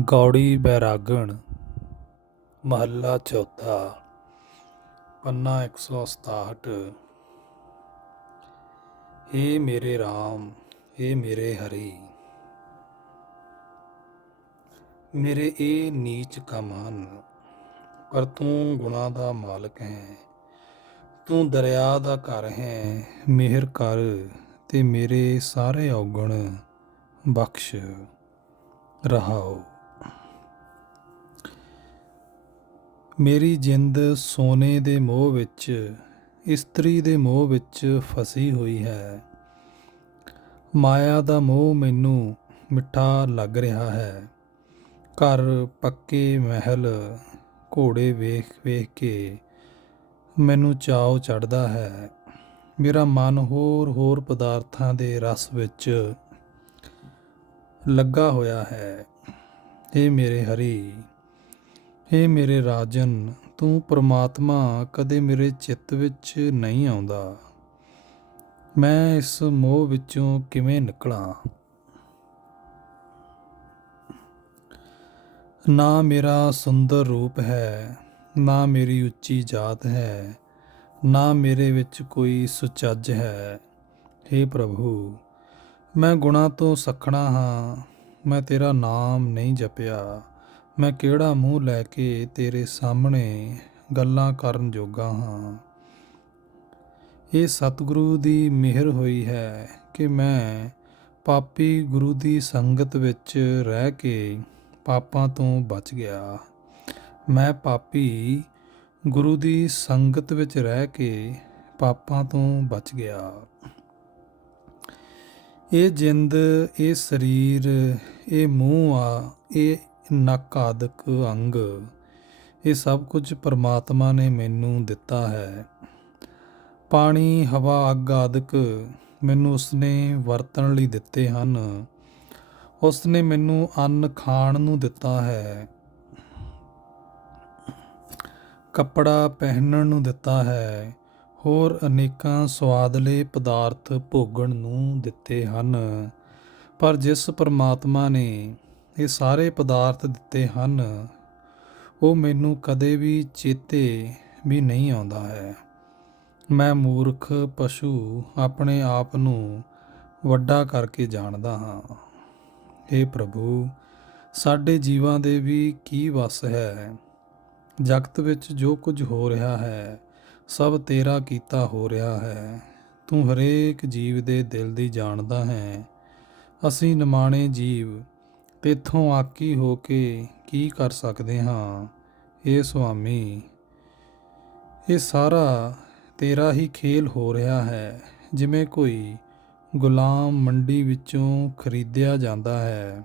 ਗੌੜੀ ਬੈਰਾਗਣ ਮਹੱਲਾ ਚੌਥਾ ਪੰਨਾ 167। हे ਮੇਰੇ ਰਾਮ, हे ਮੇਰੇ ਹਰੀ। ਮੇਰੇ ਇਹ ਨੀਚ ਕੰਮ ਹਨ, ਪਰ ਤੂੰ ਗੁਣਾਂ ਦਾ ਮਾਲਕ ਹੈ। ਤੂੰ ਦਰਿਆ ਦਾ ਘਰ ਹੈ, ਮਿਹਰ ਕਰ ਤੇ ਮੇਰੇ ਸਾਰੇ ਔਗਣ ਬਖਸ਼। ਰਹਾਓ। ਮੇਰੀ ਜਿੰਦ ਸੋਨੇ ਦੇ ਮੋਹ ਵਿੱਚ, ਇਸਤਰੀ ਦੇ ਮੋਹ ਵਿੱਚ ਫਸੀ ਹੋਈ ਹੈ। ਮਾਇਆ ਦਾ ਮੋਹ ਮੈਨੂੰ ਮਿੱਠਾ ਲੱਗ ਰਿਹਾ ਹੈ। ਘਰ ਪੱਕੇ ਮਹਿਲ ਘੋੜੇ ਵੇਖ ਵੇਖ ਕੇ ਮੈਨੂੰ ਚਾਅ ਚੜ੍ਹਦਾ ਹੈ। ਮੇਰਾ ਮਨ ਹੋਰ ਪਦਾਰਥਾਂ ਦੇ ਰਸ ਵਿੱਚ ਲੱਗਾ ਹੋਇਆ ਹੈ। हे ਮੇਰੇ ਹਰੀ, हे ਮੇਰੇ ਰਾਜਨ, ਤੂੰ ਪਰਮਾਤਮਾ ਕਦੇ ਮੇਰੇ ਚਿੱਤ ਵਿੱਚ ਨਹੀਂ ਆਉਂਦਾ। ਮੈਂ ਇਸ ਮੋਹ ਵਿੱਚੋਂ ਕਿਵੇਂ ਨਿਕਲਾਂ? ਨਾ ਮੇਰਾ ਸੁੰਦਰ ਰੂਪ ਹੈ, ਨਾ ਮੇਰੀ ਉੱਚੀ ਜਾਤ ਹੈ, ਨਾ ਮੇਰੇ ਵਿੱਚ ਕੋਈ ਸੁਚੱਜ ਹੈ। हे ਪ੍ਰਭੂ, ਮੈਂ ਗੁਣਾਂ ਤੋਂ ਸੱਖਣਾ ਹਾਂ। ਮੈਂ ਤੇਰਾ ਨਾਮ ਨਹੀਂ ਜਪਿਆ। ਮੈਂ ਕਿਹੜਾ ਮੂੰਹ ਲੈ ਕੇ ਤੇਰੇ ਸਾਹਮਣੇ ਗੱਲਾਂ ਕਰਨ ਜੋਗਾ ਹਾਂ। ਇਹ ਸਤਿਗੁਰੂ ਦੀ ਮਿਹਰ ਹੋਈ ਹੈ ਕਿ ਮੈਂ ਪਾਪੀ ਗੁਰੂ ਦੀ ਸੰਗਤ ਵਿੱਚ ਰਹਿ ਕੇ ਪਾਪਾਂ ਤੋਂ ਬਚ ਗਿਆ। ਮੈਂ ਪਾਪੀ ਗੁਰੂ ਦੀ ਸੰਗਤ ਵਿੱਚ ਰਹਿ ਕੇ ਪਾਪਾਂ ਤੋਂ ਬਚ ਗਿਆ। ਇਹ ਜਿੰਦ, ਇਹ ਸਰੀਰ, ਇਹ ਮੂੰਹ, ਇਹ ਨੱਕ ਆਦਿਕ ਅੰਗ, ਇਹ ਸਭ ਕੁਝ ਪਰਮਾਤਮਾ ਨੇ ਮੈਨੂੰ ਦਿੱਤਾ ਹੈ। ਪਾਣੀ, ਹਵਾ, ਅੱਗ ਆਦਿਕ ਮੈਨੂੰ ਉਸਨੇ ਵਰਤਣ ਲਈ ਦਿੱਤੇ ਹਨ। ਉਸਨੇ ਮੈਨੂੰ ਅੰਨ ਖਾਣ ਨੂੰ ਦਿੱਤਾ ਹੈ, ਕੱਪੜਾ ਪਹਿਨਣ ਨੂੰ ਦਿੱਤਾ ਹੈ, ਹੋਰ ਅਨੇਕਾਂ ਸੁਆਦਲੇ ਪਦਾਰਥ ਭੋਗਣ ਨੂੰ ਦਿੱਤੇ ਹਨ। ਪਰ ਜਿਸ ਪਰਮਾਤਮਾ ਨੇ ਇਹ ਸਾਰੇ ਪਦਾਰਥ ਦਿੱਤੇ ਹਨ, ਉਹ ਮੈਨੂੰ ਕਦੇ ਵੀ ਚੇਤੇ ਵੀ ਨਹੀਂ ਆਉਂਦਾ ਹੈ। ਮੈਂ ਮੂਰਖ ਪਸ਼ੂ ਆਪਣੇ ਆਪ ਨੂੰ ਵੱਡਾ ਕਰਕੇ ਜਾਣਦਾ ਹਾਂ। हे ਪ੍ਰਭੂ, ਸਾਡੇ ਜੀਵਾਂ ਦੇ ਵੀ ਕੀ ਵੱਸ ਹੈ। ਜਗਤ ਵਿੱਚ ਜੋ ਕੁਝ ਹੋ ਰਿਹਾ ਹੈ, ਸਭ ਤੇਰਾ ਕੀਤਾ ਹੋ ਰਿਹਾ ਹੈ। ਤੂੰ ਹਰੇਕ ਜੀਵ ਦੇ ਦਿਲ ਦੀ ਜਾਣਦਾ ਹੈ। ਅਸੀਂ ਨਿਮਾਣੇ ਜੀਵ ਤੇਥੋਂ ਆਕੀ ਹੋ ਕੇ ਕੀ ਕਰ ਸਕਦੇ ਹਾਂ। हे ਸੁਆਮੀ, ਇਹ ਸਾਰਾ ਤੇਰਾ ਹੀ ਖੇਲ ਹੋ ਰਿਹਾ ਹੈ। ਜਿਵੇਂ ਕੋਈ ਗੁਲਾਮ ਮੰਡੀ ਵਿੱਚੋਂ ਖਰੀਦਿਆ ਜਾਂਦਾ ਹੈ,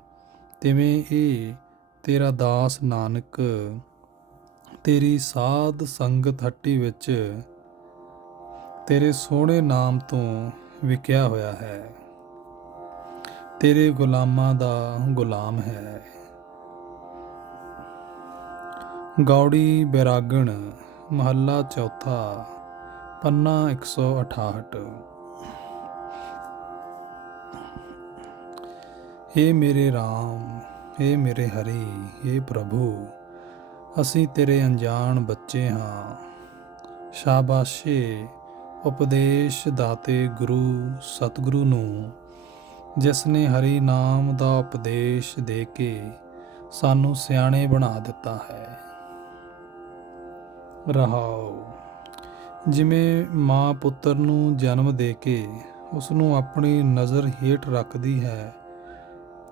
ਤਿਵੇਂ ਇਹ ਤੇਰਾ ਦਾਸ ਨਾਨਕ ਤੇਰੀ ਸਾਧ ਸੰਗਤ ਹੱਟੀ ਵਿੱਚ ਤੇਰੇ ਸੋਹਣੇ ਨਾਮ ਤੋਂ ਵਿਕਿਆ ਹੋਇਆ ਹੈ, ਤੇਰੇ ਗੁਲਾਮਾਂ ਦਾ ਗੁਲਾਮ ਹੈ। ਗੌੜੀ ਬੈਰਾਗਣ ਮਹੱਲਾ ਚੌਥਾ ਪੰਨਾ 168। हे ਮੇਰੇ ਰਾਮ, हे ਮੇਰੇ ਹਰੀ, हे ਪ੍ਰਭੂ, ਅਸੀਂ ਤੇਰੇ ਅਣਜਾਣ ਬੱਚੇ ਹਾਂ। ਸ਼ਾਬਾਸ਼ੇ ਉਪਦੇਸ਼ ਦਾਤੇ ਗੁਰੂ ਸਤਿਗੁਰੂ ਨੂੰ, ਜਿਸ ਨੇ ਹਰੀ ਨਾਮ ਦਾ ਉਪਦੇਸ਼ ਦੇ ਕੇ ਸਾਨੂੰ ਸਿਆਣੇ ਬਣਾ ਦਿੱਤਾ ਹੈ। ਰਹਾਓ। ਜਿਵੇਂ ਮਾਂ ਪੁੱਤਰ ਨੂੰ ਜਨਮ ਦੇ ਕੇ ਉਸ ਨੂੰ ਆਪਣੀ ਨਜ਼ਰ ਹੇਠ ਰੱਖਦੀ ਹੈ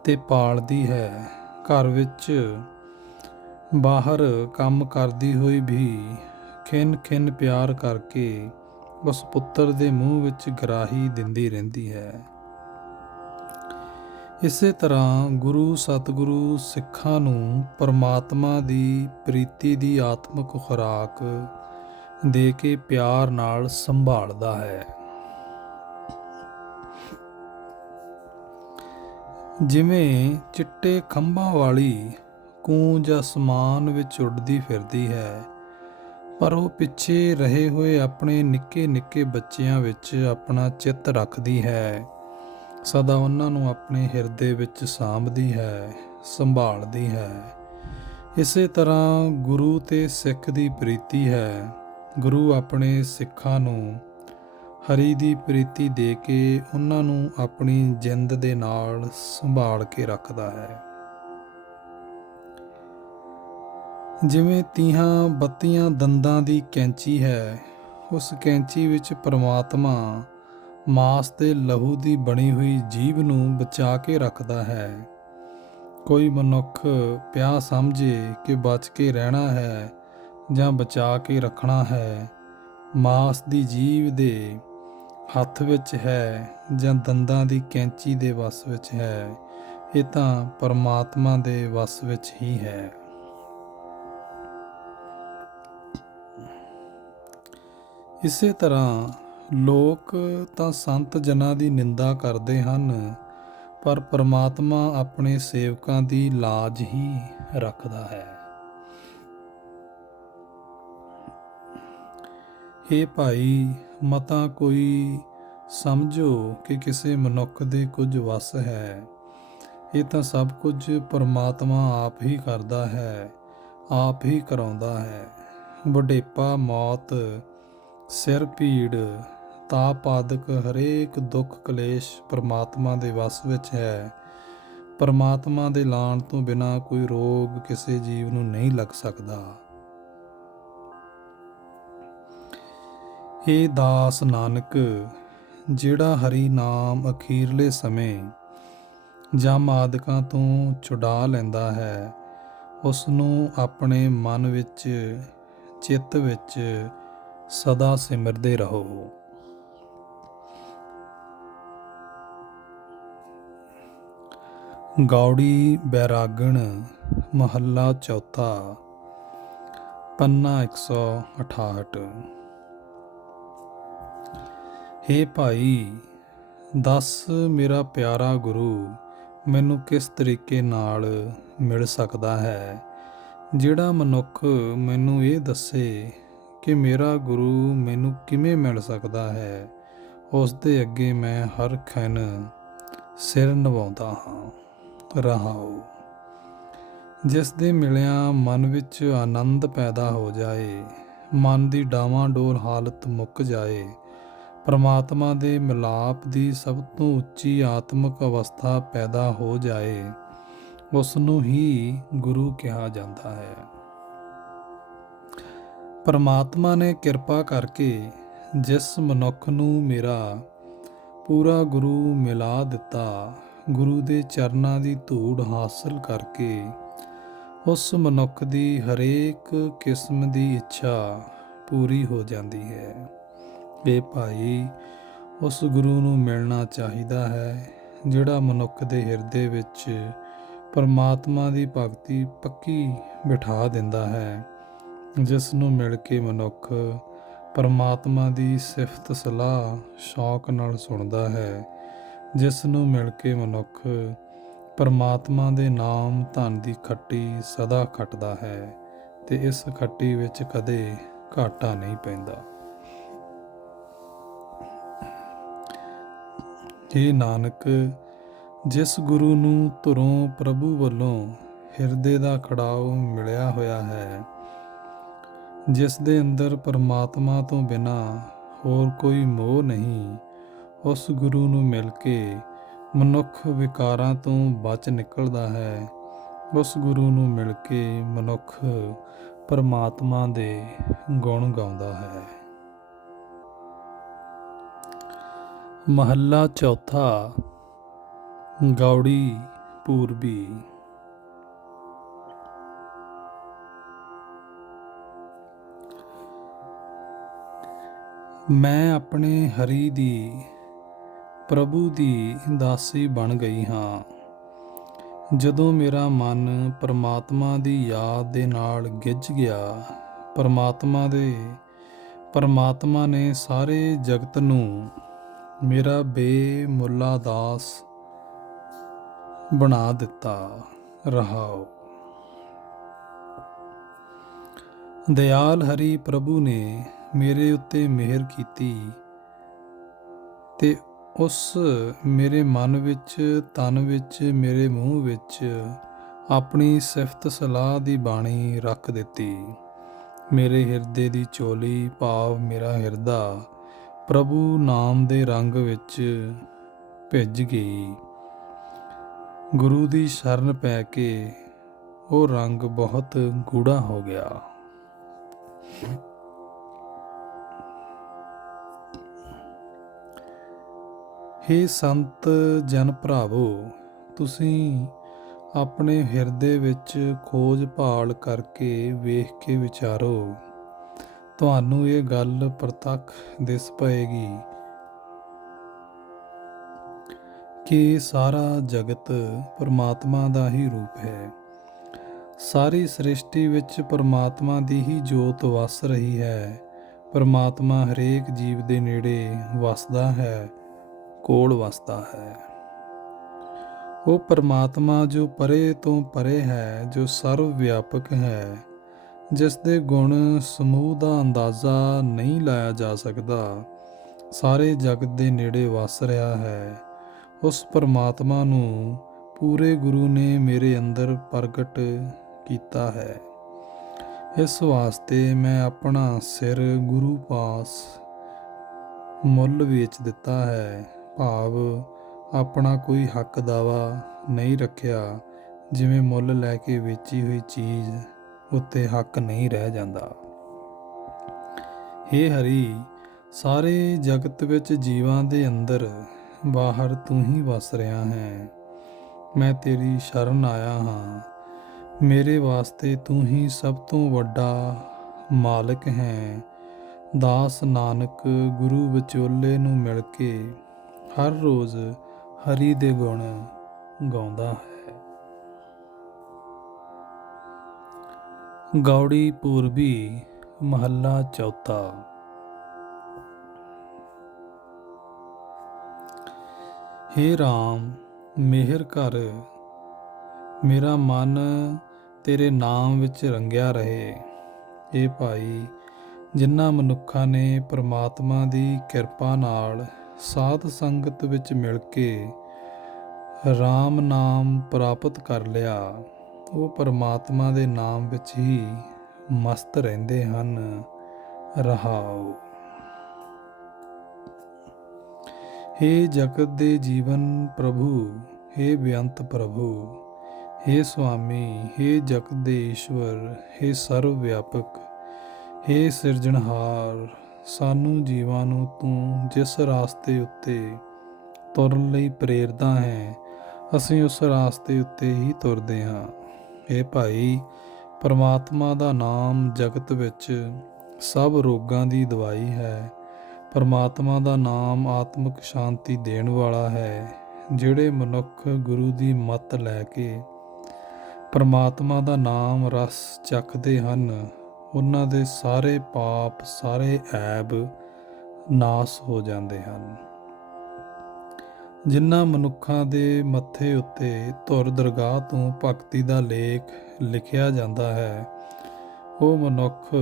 ਤੇ ਪਾਲਦੀ ਹੈ, ਘਰ ਵਿੱਚ ਬਾਹਰ ਕੰਮ ਕਰਦੀ ਹੋਈ ਵੀ ਖਿੰਨ ਖਿੰਨ ਪਿਆਰ ਕਰਕੇ ਉਸ ਪੁੱਤਰ ਦੇ ਮੂੰਹ ਵਿੱਚ ਗਰਾਹੀ ਦਿੰਦੀ ਰਹਿੰਦੀ ਹੈ। ਇਸੇ ਤਰ੍ਹਾਂ ਗੁਰੂ ਸਤਿਗੁਰੂ ਸਿੱਖਾਂ ਨੂੰ ਪਰਮਾਤਮਾ ਦੀ ਪ੍ਰੀਤੀ ਦੀ ਆਤਮਿਕ ਖੁਰਾਕ ਦੇ ਕੇ ਪਿਆਰ ਨਾਲ ਸੰਭਾਲਦਾ ਹੈ। ਜਿਵੇਂ ਚਿੱਟੇ ਖੰਭਾਂ ਵਾਲੀ ਕੂੰਜ ਅਸਮਾਨ ਵਿੱਚ ਉੱਡਦੀ ਫਿਰਦੀ ਹੈ, ਪਰ ਉਹ ਪਿੱਛੇ ਰਹੇ ਹੋਏ ਆਪਣੇ ਨਿੱਕੇ ਨਿੱਕੇ ਬੱਚਿਆਂ ਵਿੱਚ ਆਪਣਾ ਚਿੱਤ ਰੱਖਦੀ ਹੈ, ਸਦਾ ਉਹਨਾਂ ਨੂੰ ਆਪਣੇ ਹਿਰਦੇ ਵਿੱਚ ਸਾਂਭਦੀ ਹੈ, ਸੰਭਾਲਦੀ ਹੈ। ਇਸੇ ਤਰ੍ਹਾਂ ਗੁਰੂ ਤੇ ਸਿੱਖ ਦੀ ਪ੍ਰੀਤੀ ਹੈ। ਗੁਰੂ ਆਪਣੇ ਸਿੱਖਾਂ ਨੂੰ ਹਰੀ ਦੀ ਪ੍ਰੀਤੀ ਦੇ ਕੇ ਉਹਨਾਂ ਨੂੰ ਆਪਣੀ ਜਿੰਦ ਦੇ ਨਾਲ ਸੰਭਾਲ ਕੇ ਰੱਖਦਾ ਹੈ। ਜਿਵੇਂ 30 ਦੰਦਾਂ ਦੀ ਕੈਂਚੀ ਹੈ, ਉਸ ਕੈਂਚੀ ਵਿੱਚ ਪਰਮਾਤਮਾ ਮਾਸ ਤੇ ਲਹੂ ਦੀ ਬਣੀ ਹੋਈ ਜੀਭ ਨੂੰ ਬਚਾ ਕੇ ਰੱਖਦਾ ਹੈ। ਕੋਈ ਮਨੁੱਖ ਪਿਆ ਸਮਝੇ ਕਿ ਬਚ ਕੇ ਰਹਿਣਾ ਹੈ ਜਾਂ ਬਚਾ ਕੇ ਰੱਖਣਾ ਹੈ, ਮਾਸ ਦੀ ਜੀਭ ਦੇ ਹੱਥ ਵਿੱਚ ਹੈ ਜਾਂ ਦੰਦਾਂ ਦੀ ਕੈਂਚੀ ਦੇ ਵੱਸ ਵਿੱਚ ਹੈ, ਇਹ ਤਾਂ ਪਰਮਾਤਮਾ ਦੇ ਵੱਸ ਵਿੱਚ ਹੀ ਹੈ। ਇਸੇ ਤਰ੍ਹਾਂ ਲੋਕ ਤਾਂ ਸੰਤ ਜਨਾਂ ਦੀ ਨਿੰਦਾ ਕਰਦੇ ਹਨ, ਪਰ ਪਰਮਾਤਮਾ ਆਪਣੇ ਸੇਵਕਾਂ ਦੀ ਲਾਜ ਹੀ ਰੱਖਦਾ ਹੈ। ਇਹ ਭਾਈ, ਮਤਾ ਕੋਈ ਸਮਝੋ ਕਿ ਕਿਸੇ ਮਨੁੱਖ ਦੇ ਕੁਝ ਵੱਸ ਹੈ। ਇਹ ਤਾਂ ਸਭ ਕੁਝ ਪਰਮਾਤਮਾ ਆਪ ਹੀ ਕਰਦਾ ਹੈ, ਆਪ ਹੀ ਕਰਾਉਂਦਾ ਹੈ। ਬੁਢੇਪਾ, ਮੌਤ, ਸਿਰ ਪੀੜ, ਤਾਪ ਆਦਿਕ ਹਰੇਕ ਦੁੱਖ ਕਲੇਸ਼ ਪਰਮਾਤਮਾ ਦੇ ਵੱਸ ਵਿੱਚ ਹੈ। ਪਰਮਾਤਮਾ ਦੇ ਲਾਣ ਤੋਂ ਬਿਨਾਂ ਕੋਈ ਰੋਗ ਕਿਸੇ ਜੀਵ ਨੂੰ ਨਹੀਂ ਲੱਗ ਸਕਦਾ। ਇਹ ਦਾਸ ਨਾਨਕ, ਜਿਹੜਾ ਹਰੀ ਨਾਮ ਅਖੀਰਲੇ ਸਮੇਂ ਜਮ ਆਦਿਕਾਂ ਤੋਂ ਛੁਡਾ ਲੈਂਦਾ ਹੈ, ਉਸ ਨੂੰ ਆਪਣੇ ਮਨ ਵਿੱਚ, ਚਿੱਤ ਵਿੱਚ ਸਦਾ ਸਿਮਰਦੇ ਰਹੋ। ਗੌੜੀ ਬੈਰਾਗਣ, ਮਹੱਲਾ ਚੌਥਾ, ਪੰਨਾ 168। ਹੇ ਭਾਈ, ਦੱਸ ਮੇਰਾ ਪਿਆਰਾ ਗੁਰੂ ਮੈਨੂੰ ਕਿਸ ਤਰੀਕੇ ਨਾਲ ਮਿਲ ਸਕਦਾ ਹੈ। ਜਿਹੜਾ ਮਨੁੱਖ ਮੈਨੂੰ ਇਹ ਦੱਸੇ ਕਿ ਮੇਰਾ ਗੁਰੂ ਮੈਨੂੰ ਕਿਵੇਂ ਮਿਲ ਸਕਦਾ ਹੈ, ਉਸ ਦੇ ਅੱਗੇ ਮੈਂ ਹਰ ਖਿਣ ਸਿਰ ਨਿਵਾਉਂਦਾ ਹਾਂ। ਰਹਾਉ। ਜਿਸ ਦੇ ਮਿਲਿਆਂ ਮਨ ਵਿੱਚ ਆਨੰਦ ਪੈਦਾ ਹੋ ਜਾਏ, ਮਨ ਦੀ ਡਾਵਾਂਡੋਲ ਹਾਲਤ ਮੁੱਕ ਜਾਏ, ਪਰਮਾਤਮਾ ਦੇ ਮਿਲਾਪ ਦੀ ਸਭ ਤੋਂ ਉੱਚੀ ਆਤਮਿਕ ਅਵਸਥਾ ਪੈਦਾ ਹੋ ਜਾਏ, ਉਸ ਨੂੰ ਹੀ ਗੁਰੂ ਕਿਹਾ ਜਾਂਦਾ ਹੈ। ਪਰਮਾਤਮਾ ਨੇ ਕਿਰਪਾ ਕਰਕੇ ਜਿਸ ਮਨੁੱਖ ਨੂੰ ਮੇਰਾ ਪੂਰਾ ਗੁਰੂ ਮਿਲਾ ਦਿੱਤਾ, ਗੁਰੂ ਦੇ ਚਰਨਾਂ ਦੀ ਧੂੜ ਹਾਸਲ ਕਰਕੇ ਉਸ ਮਨੁੱਖ ਦੀ ਹਰੇਕ ਕਿਸਮ ਦੀ ਇੱਛਾ ਪੂਰੀ ਹੋ ਜਾਂਦੀ ਹੈ। ਇਹ ਭਾਈ, ਉਸ ਗੁਰੂ ਨੂੰ ਮਿਲਣਾ ਚਾਹੀਦਾ ਹੈ ਜਿਹੜਾ ਮਨੁੱਖ ਦੇ ਹਿਰਦੇ ਵਿੱਚ ਪਰਮਾਤਮਾ ਦੀ ਭਗਤੀ ਪੱਕੀ ਬਿਠਾ ਦਿੰਦਾ ਹੈ, ਜਿਸ ਨੂੰ ਮਿਲ ਕੇ ਮਨੁੱਖ ਪਰਮਾਤਮਾ ਦੀ ਸਿਫਤ ਸਲਾਹ ਸ਼ੌਕ ਨਾਲ ਸੁਣਦਾ ਹੈ, ਜਿਸ ਨੂੰ ਮਿਲ ਕੇ ਮਨੁੱਖ ਪਰਮਾਤਮਾ ਦੇ ਨਾਮ ਧਨ ਦੀ ਖੱਟੀ ਸਦਾ ਖੱਟਦਾ ਹੈ ਤੇ ਇਸ ਖੱਟੀ ਵਿੱਚ ਕਦੇ ਘਾਟਾ ਨਹੀਂ ਪੈਂਦਾ। ਹੇ ਨਾਨਕ, ਜਿਸ ਗੁਰੂ ਨੂੰ ਧੁਰੋਂ ਪ੍ਰਭੂ ਵੱਲੋਂ ਹਿਰਦੇ ਦਾ ਖੜਾਓ ਮਿਲਿਆ ਹੋਇਆ ਹੈ, ਜਿਸ ਦੇ ਅੰਦਰ ਪਰਮਾਤਮਾ ਤੋਂ ਬਿਨਾਂ ਹੋਰ ਕੋਈ ਮੋਹ ਨਹੀਂ, ਉਸ ਗੁਰੂ ਨੂੰ ਮਿਲ ਕੇ ਮਨੁੱਖ ਵਿਕਾਰਾਂ ਤੋਂ ਬਚ ਨਿਕਲਦਾ ਹੈ। ਉਸ ਗੁਰੂ ਨੂੰ ਮਿਲ ਕੇ ਮਨੁੱਖ ਪਰਮਾਤਮਾ ਦੇ ਗੁਣ ਗਾਉਂਦਾ ਹੈ। ਮਹੱਲਾ ਚੌਥਾ, ਗੌੜੀ ਪੂਰਬੀ। ਮੈਂ ਆਪਣੇ ਹਰੀ ਦੀ, ਪ੍ਰਭੂ ਦੀ ਦਾਸੀ ਬਣ ਗਈ ਹਾਂ। ਜਦੋਂ ਮੇਰਾ ਮਨ ਪਰਮਾਤਮਾ ਦੀ ਯਾਦ ਦੇ ਨਾਲ ਗਿੱਝ ਗਿਆ, ਪਰਮਾਤਮਾ ਨੇ ਸਾਰੇ ਜਗਤ ਨੂੰ ਮੇਰਾ ਬੇਮੁੱਲਾ ਦਾਸ ਬਣਾ ਦਿੱਤਾ। ਰਹਾਉ। ਦਇਆਲ ਹਰੀ ਪ੍ਰਭੂ ਨੇ ਮੇਰੇ ਉੱਤੇ ਮਿਹਰ ਕੀਤੀ ਤੇ ਉਸ ਮੇਰੇ ਮਨ ਵਿੱਚ, ਤਨ ਵਿੱਚ, ਮੇਰੇ ਮੂੰਹ ਵਿੱਚ ਆਪਣੀ ਸਿਫਤ ਸਲਾਹ ਦੀ ਬਾਣੀ ਰੱਖ ਦਿੱਤੀ। ਮੇਰੇ ਹਿਰਦੇ ਦੀ ਚੋਲੀ ਭਾਵ ਮੇਰਾ ਹਿਰਦਾ ਪ੍ਰਭੂ ਨਾਮ ਦੇ ਰੰਗ ਵਿੱਚ ਭਿੱਜ ਗਈ। ਗੁਰੂ ਦੀ ਸ਼ਰਨ ਪੈ ਕੇ ਉਹ ਰੰਗ ਬਹੁਤ ਗੂੜਾ ਹੋ ਗਿਆ। ਹੇ ਸੰਤ ਜਨ ਭਰਾਵੋ, ਤੁਸੀਂ ਆਪਣੇ ਹਿਰਦੇ ਵਿੱਚ ਖੋਜ ਭਾਲ ਕਰਕੇ ਵੇਖ ਕੇ ਵਿਚਾਰੋ। ਤੁਹਾਨੂੰ ਇਹ ਗੱਲ ਪ੍ਰਤੱਖ ਦਿਸ ਪਏਗੀ ਕਿ ਸਾਰਾ ਜਗਤ ਪਰਮਾਤਮਾ ਦਾ ਹੀ ਰੂਪ ਹੈ। ਸਾਰੀ ਸ੍ਰਿਸ਼ਟੀ ਵਿੱਚ ਪਰਮਾਤਮਾ ਦੀ ਹੀ ਜੋਤ ਵਸ ਰਹੀ ਹੈ। ਪਰਮਾਤਮਾ ਹਰੇਕ ਜੀਵ ਦੇ ਨੇੜੇ ਵਸਦਾ ਹੈ, ਕੋਲ ਵਸਦਾ ਹੈ। ਉਹ ਪਰਮਾਤਮਾ ਜੋ ਪਰੇ ਤੋਂ ਪਰੇ ਹੈ, ਜੋ ਸਰਵ ਵਿਆਪਕ ਹੈ, ਜਿਸ ਦੇ ਗੁਣ ਸਮੂਹ ਦਾ ਅੰਦਾਜ਼ਾ ਨਹੀਂ ਲਾਇਆ ਜਾ ਸਕਦਾ, ਸਾਰੇ ਜਗਤ ਦੇ ਨੇੜੇ ਵਸ ਰਿਹਾ ਹੈ। ਉਸ ਪਰਮਾਤਮਾ ਨੂੰ ਪੂਰੇ ਗੁਰੂ ਨੇ ਮੇਰੇ ਅੰਦਰ ਪ੍ਰਗਟ ਕੀਤਾ ਹੈ। ਇਸ ਵਾਸਤੇ ਮੈਂ ਆਪਣਾ ਸਿਰ ਗੁਰੂ ਪਾਸ ਮੁੱਲ ਵੇਚ ਦਿੱਤਾ ਹੈ, ਭਾਵ ਆਪਣਾ ਕੋਈ ਹੱਕ ਦਾਵਾ ਨਹੀਂ ਰੱਖਿਆ। ਜਿਵੇਂ ਮੁੱਲ ਲੈ ਕੇ ਵੇਚੀ ਹੋਈ ਚੀਜ਼ ਉੱਤੇ ਹੱਕ ਨਹੀਂ ਰਹਿ ਜਾਂਦਾ। ਹੇ ਹਰੀ, ਸਾਰੇ ਜਗਤ ਵਿੱਚ ਜੀਵਾਂ ਦੇ ਅੰਦਰ ਬਾਹਰ ਤੂੰ ਹੀ ਵਸ ਰਿਹਾ ਹੈ। ਮੈਂ ਤੇਰੀ ਸ਼ਰਨ ਆਇਆ ਹਾਂ। ਮੇਰੇ ਵਾਸਤੇ ਤੂੰ ਹੀ ਸਭ ਤੋਂ ਵੱਡਾ ਮਾਲਕ ਹੈ। ਦਾਸ ਨਾਨਕ ਗੁਰੂ ਵਿਚੋਲੇ ਨੂੰ ਮਿਲ ਕੇ ਹਰ ਰੋਜ਼ ਹਰੀ ਦੇ ਗੁਣ ਗਾਉਂਦਾ ਹੈ। ਗੌੜੀ ਪੂਰਬੀ ਮਹੱਲਾ ਚੌਥਾ। ਹੇ ਰਾਮ, ਮਿਹਰ ਕਰ, ਮੇਰਾ ਮਨ ਤੇਰੇ ਨਾਮ ਵਿੱਚ ਰੰਗਿਆ ਰਹੇ। ਇਹ ਭਾਈ, ਜਿਨ੍ਹਾਂ ਮਨੁੱਖਾਂ ਨੇ ਪਰਮਾਤਮਾ ਦੀ ਕਿਰਪਾ ਨਾਲ ਸਾਧ ਸੰਗਤ ਵਿੱਚ ਮਿਲ ਕੇ ਰਾਮ ਨਾਮ ਪ੍ਰਾਪਤ ਕਰ ਲਿਆ, ਉਹ ਪਰਮਾਤਮਾ ਦੇ ਨਾਮ ਵਿੱਚ ਹੀ ਮਸਤ ਰਹਿੰਦੇ ਹਨ। ਰਹਾਉ। ਹੇ ਜਗਤ ਦੇ ਜੀਵਨ ਪ੍ਰਭੂ, ਹੇ ਬੇਅੰਤ ਪ੍ਰਭੂ, ਹੇ ਸੁਆਮੀ, ਹੇ ਜਗਤ ਦੇ ਈਸ਼ਵਰ, ਹੇ ਸਰਵ ਵਿਆਪਕ, ਹੇ ਸਿਰਜਣਹਾਰ, ਸਾਨੂੰ ਜੀਵਾਂ ਨੂੰ ਤੂੰ ਜਿਸ ਰਾਸਤੇ ਉੱਤੇ ਤੁਰਨ ਲਈ ਪ੍ਰੇਰਦਾ ਹੈ, ਅਸੀਂ ਉਸ ਰਾਸਤੇ ਉੱਤੇ ਹੀ ਤੁਰਦੇ ਹਾਂ। ਹੇ ਭਾਈ, ਪਰਮਾਤਮਾ ਦਾ ਨਾਮ ਜਗਤ ਵਿੱਚ ਸਭ ਰੋਗਾਂ ਦੀ ਦਵਾਈ ਹੈ। ਪਰਮਾਤਮਾ ਦਾ ਨਾਮ ਆਤਮਿਕ ਸ਼ਾਂਤੀ ਦੇਣ ਵਾਲਾ ਹੈ। ਜਿਹੜੇ ਮਨੁੱਖ ਗੁਰੂ ਦੀ ਮੱਤ ਲੈ ਕੇ ਪਰਮਾਤਮਾ ਦਾ ਨਾਮ ਰਸ ਚੱਖਦੇ ਹਨ, ਉਹਨਾਂ ਦੇ ਸਾਰੇ ਪਾਪ, ਸਾਰੇ ਐਬ ਨਾਸ ਹੋ ਜਾਂਦੇ ਹਨ। ਜਿਨ੍ਹਾਂ ਮਨੁੱਖਾਂ ਦੇ ਮੱਥੇ ਉੱਤੇ ਧੁਰ ਦਰਗਾਹ ਤੋਂ ਭਗਤੀ ਦਾ ਲੇਖ ਲਿਖਿਆ ਜਾਂਦਾ ਹੈ, ਉਹ ਮਨੁੱਖ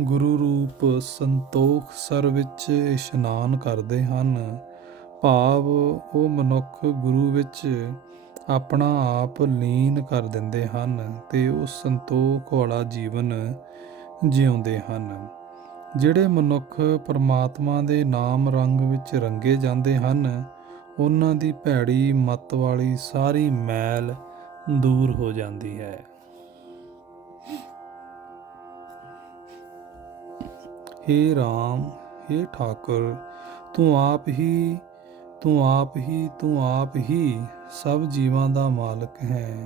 ਗੁਰੂ ਰੂਪ ਸੰਤੋਖ ਸਰ ਵਿੱਚ ਇਸ਼ਨਾਨ ਕਰਦੇ ਹਨ। ਭਾਵ ਉਹ ਮਨੁੱਖ ਗੁਰੂ ਵਿੱਚ ਆਪਣਾ ਆਪ ਲੀਨ ਕਰ ਦਿੰਦੇ ਹਨ ਤੇ ਉਹ ਸੰਤੋਖ ਵਾਲਾ ਜੀਵਨ ਜਿਉਂਦੇ ਹਨ। ਜਿਹੜੇ ਮਨੁੱਖ ਪਰਮਾਤਮਾ ਦੇ ਨਾਮ ਰੰਗ ਵਿੱਚ ਰੰਗੇ ਜਾਂਦੇ ਹਨ, ਉਹਨਾਂ ਦੀ ਭੈੜੀ ਮੱਤ ਵਾਲੀ ਸਾਰੀ ਮੈਲ ਦੂਰ ਹੋ ਜਾਂਦੀ ਹੈ। ਹੇ ਰਾਮ, ਹੇ ਠਾਕੁਰ, ਤੂੰ ਆਪ ਹੀ ਸਭ ਜੀਵਾਂ ਦਾ ਮਾਲਕ ਹੈ।